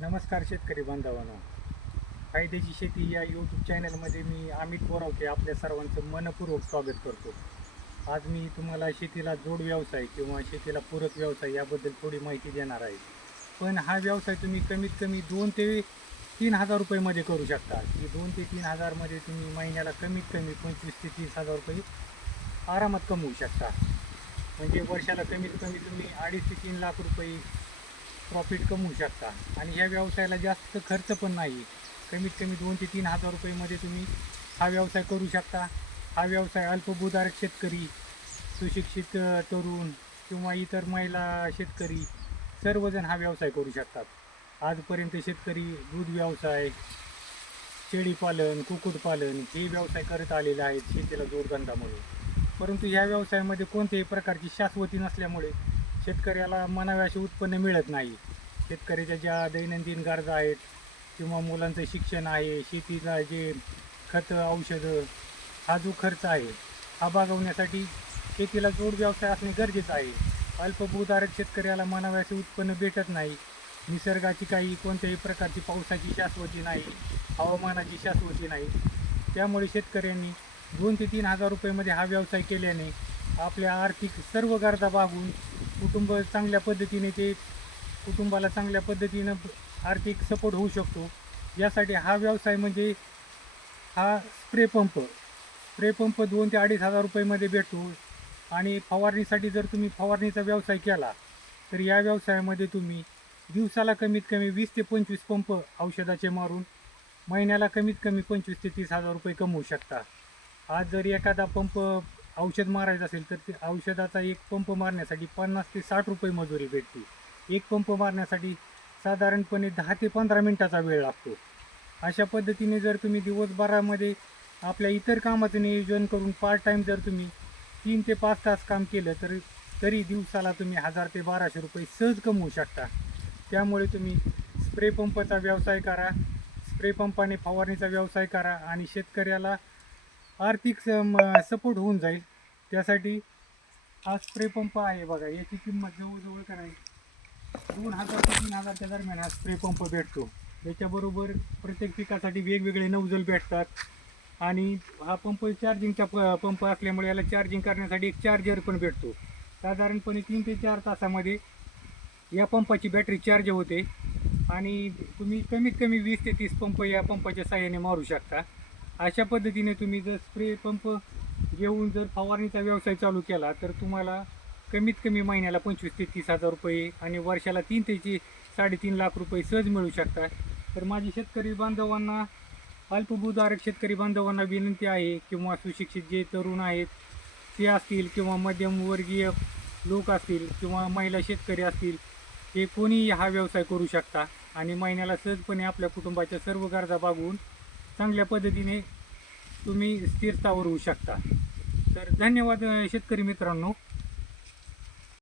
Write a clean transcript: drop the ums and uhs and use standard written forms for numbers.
नमस्कार शेतकरी बांधवांनो. फायद्याची शेती या यूट्यूब चॅनलमध्ये मी अमित बोरावके आपल्या सर्वांचं मनपूर्वक स्वागत करतो. आज मी तुम्हाला शेतीला जोड व्यवसाय किंवा शेतीला पूरक व्यवसाय याबद्दल थोडी माहिती देणार आहे. पण हा व्यवसाय तुम्ही कमीत कमी 2 ते 3,000 रुपयेमध्ये करू शकता. की 2 ते 3,000मध्ये तुम्ही महिन्याला कमीत कमी 25 ते 30,000 रुपये आरामात कमवू शकता. म्हणजे वर्षाला कमीत कमी तुम्ही 2.5 ते 3 लाख रुपये प्रॉफिट कमवू शकता. आणि ह्या व्यवसायाला जास्त खर्च पण नाही. कमीत कमी 2 ते 3,000 रुपयेमध्ये तुम्ही हा व्यवसाय करू शकता. हा व्यवसाय अल्पभूधारक शेतकरी, सुशिक्षित तरुण किंवा इतर महिला शेतकरी सर्वजण हा व्यवसाय करू शकतात. आजपर्यंत शेतकरी दूध व्यवसाय, शेळीपालन, कुक्कुटपालन हे व्यवसाय करत आलेले आहेत शेतीला जोडधंदा म्हणून. परंतु ह्या व्यवसायामध्ये कोणत्याही प्रकारची शाश्वती नसल्यामुळे शेतकऱ्याला म्हणावे असे उत्पन्न मिळत नाही. शेतकऱ्याच्या ज्या दैनंदिन गरजा आहेत किंवा मुलांचं शिक्षण आहे, शेतीला जे खतं, औषधं, हा जो खर्च आहे हा भागवण्यासाठी शेतीला जोड व्यवसाय असणे गरजेचं आहे. अल्पभूधारक शेतकऱ्याला म्हणावे असे उत्पन्न भेटत नाही. निसर्गाची काही कोणत्याही प्रकारची पावसाची शाश्वती नाही, हवामानाची शाश्वती नाही. त्यामुळे शेतकऱ्यांनी 2 ते 3,000 रुपयेमध्ये हा व्यवसाय केल्याने आपल्या आर्थिक सर्व गरजा भागून कुटुंबाला चांगल्या पद्धतीनं आर्थिक सपोर्ट होऊ शकतो. यासाठी हा व्यवसाय म्हणजे हा स्प्रे पंप 2 ते 2,500 रुपयेमध्ये भेटतो. आणि फवारणीसाठी जर तुम्ही फवारणीचा व्यवसाय केला तर या व्यवसायामध्ये तुम्ही दिवसाला कमीत कमी 20 ते 25 पंप औषधाचे मारून महिन्याला कमीत कमी 25 ते 30,000 रुपये कमवू शकता. आज जर एखादा पंप औषध मारायचं असेल तर ते औषधाचा एक पंप मारण्यासाठी 50 ते 60 रुपये मजुरी भेटते. एक पंप मारण्यासाठी साधारणपणे 10 ते 15 मिनटाचा वेळ लागतो. अशा पद्धतीने जर तुम्ही दिवसभरामध्ये आपल्या इतर कामाचं नियोजन करून पार्ट टाईम जर तुम्ही 3 ते 5 तास काम केलं तरी दिवसाला तुम्ही 1,000 ते 1,200 रुपये सहज कमवू शकता. त्यामुळे तुम्ही स्प्रे पंपाचा व्यवसाय करा, स्प्रे पंपाने फवारणीचा व्यवसाय करा आणि शेतकऱ्याला आर्थिक सपोर्ट होऊन जाईल. त्यासाठी हा स्प्रे पंप आहे बघा, याची किंमत जवळजवळ काय 2,000 ते 3,000च्या दरम्यान हा स्प्रे पंप भेटतो. याच्याबरोबर प्रत्येक पिकासाठी वेगवेगळे नौजल भेटतात. आणि हा पंप चार्जिंगचा पंप असल्यामुळे याला चार्जिंग करण्यासाठी एक चार्जर पण भेटतो. साधारणपणे 3 ते 4 तासामध्ये या पंपाची बॅटरी चार्ज होते आणि तुम्ही कमीत कमी 20 ते 30 पंप या पंपाच्या साहाय्याने मारू शकता. अशा पद्धतीने तुम्ही जर स्प्रे पंप घेऊन जर फवारणीचा व्यवसाय चालू केला तर तुम्हाला कमीत कमी महिन्याला 25 ते 30,000 रुपये आणि वर्षाला 3 ते 3.5 लाख रुपये सहज मिळू शकतात. तर माझी शेतकरी बांधवांना, अल्पभूधारक शेतकरी बांधवांना विनंती आहे किंवा सुशिक्षित जे तरुण आहेत ते असतील किंवा मध्यमवर्गीय लोक असतील किंवा महिला शेतकरी असतील, हे कोणीही हा व्यवसाय करू शकता आणि महिन्याला सहजपणे आपल्या कुटुंबाच्या सर्व गरजा भागवून चांगल्या पद्धतीने तुम्ही स्थिरतावर होऊ शकता. तर धन्यवाद शेतकरी मित्रांनो.